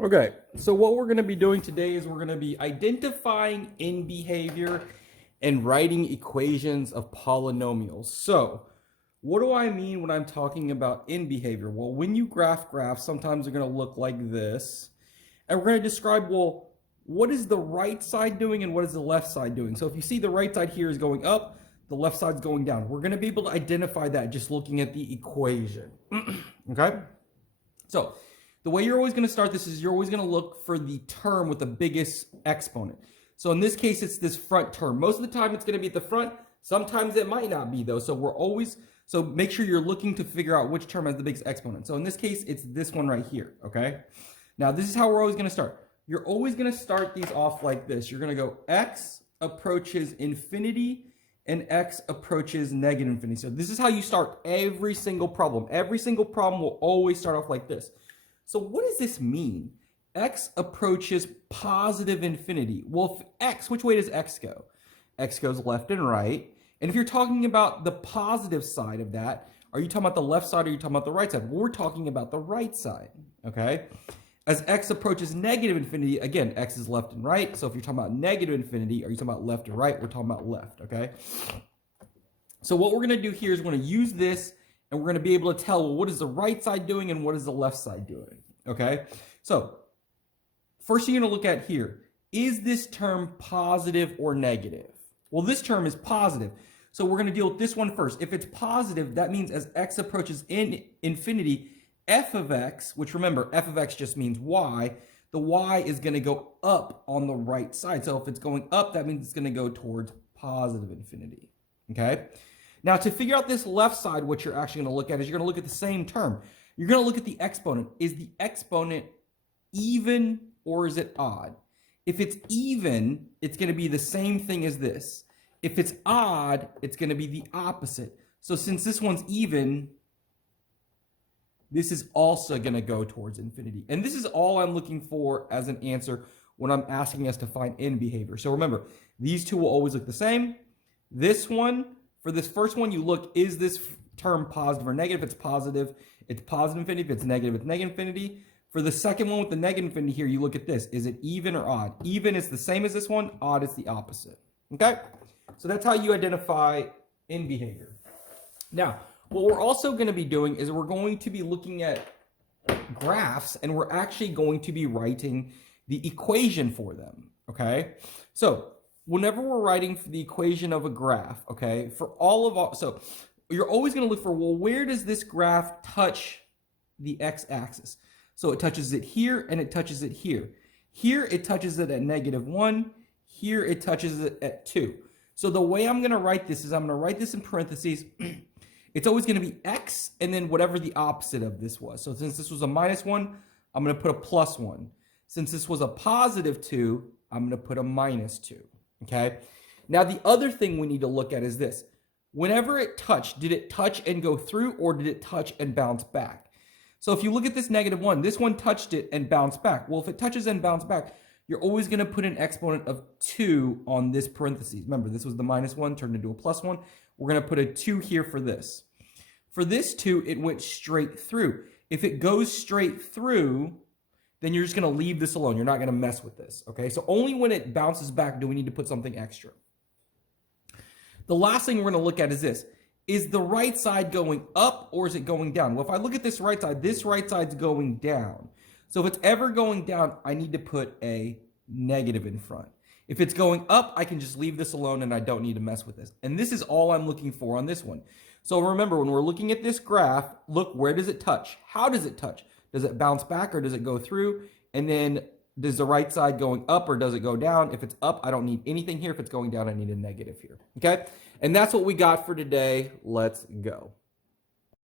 Okay, so what we're going to be doing today is we're going to be identifying in behavior and writing equations of polynomials. So what do I mean when I'm talking about in behavior? Well, when you graph graphs, sometimes they're going to look like this. And we're going to describe, well, what is the right side doing and what is the left side doing? So if you see the right side here is going up, the left side's going down. We're going to be able to identify that just looking at the equation. Okay? So the way you're always going to start this is you're always going to look for the term with the biggest exponent. So in this case, it's this front term. Most of the time it's going to be at the front. Sometimes it might not be though. So make sure you're looking to figure out which term has the biggest exponent. So in this case, it's this one right here, okay? Now this is how we're always going to start. You're always going to start these off like this. You're going to go x approaches infinity and x approaches negative infinity. So this is how you start every single problem. Every single problem will always start off like this. So what does this mean? X approaches positive infinity. Well, if x, which way does x go? X goes left and right. And if you're talking about the positive side of that, are you talking about the left side or are you talking about the right side? Well, we're talking about the right side, okay? As x approaches negative infinity, again, x is left and right. So if you're talking about negative infinity, are you talking about left or right? We're talking about left, okay? So what we're going to do here is we're going to use this and we're going to be able to tell, well, what is the right side doing and what is the left side doing, okay? So first thing you're going to look at here, is this term positive or negative? Well, this term is positive. So we're going to deal with this one first. If it's positive, that means as x approaches infinity, f of x, which remember, f of x just means y, the y is going to go up on the right side. So if it's going up, that means it's going to go towards positive infinity, okay? Now, to figure out this left side, what you're actually going to look at is you're going to look at the same term. You're going to look at the exponent. Is the exponent even or is it odd? If it's even, it's going to be the same thing as this. If it's odd, it's going to be the opposite. So since this one's even, this is also going to go towards infinity. And this is all I'm looking for as an answer when I'm asking us to find in behavior. So remember, these two will always look the same. This one, for this first one, you look, is this term positive or negative? If it's positive infinity. If it's negative, it's negative infinity. For the second one with the negative infinity here, you look at this. Is it even or odd? Even is the same as this one. Odd is the opposite. Okay? So that's how you identify in behavior. Now, what we're also going to be doing is we're going to be looking at graphs and we're actually going to be writing the equation for them. Okay? So whenever we're writing the equation of a graph, okay, for all of our, so you're always going to look for, well, where does this graph touch the x-axis? So it touches it here and it touches it here. Here it touches it at -1. Here it touches it at 2. So the way I'm going to write this is I'm going to write this in parentheses. It's always going to be x and then whatever the opposite of this was. So since this was a -1, I'm going to put a +1. Since this was a +2, I'm going to put a -2. Okay? Now the other thing we need to look at is this. Whenever it touched, did it touch and go through or did it touch and bounce back? So if you look at this -1, this one touched it and bounced back. Well, if it touches and bounce back, you're always going to put an exponent of 2 on this parentheses. Remember, this was the -1 turned into a +1. We're going to put a 2 here for this. For this 2, it went straight through. If it goes straight through, then you're just going to leave this alone. You're not going to mess with this, okay? So only when it bounces back do we need to put something extra. The last thing we're going to look at is this. Is the right side going up or is it going down? Well, if I look at this right side's going down. So if it's ever going down, I need to put a negative in front. If it's going up, I can just leave this alone and I don't need to mess with this. And this is all I'm looking for on this one. So remember, when we're looking at this graph, look, where does it touch? How does it touch? Does it bounce back or does it go through? And then does the right side going up or does it go down? If it's up, I don't need anything here. If it's going down, I need a negative here. Okay? And that's what we got for today. Let's go.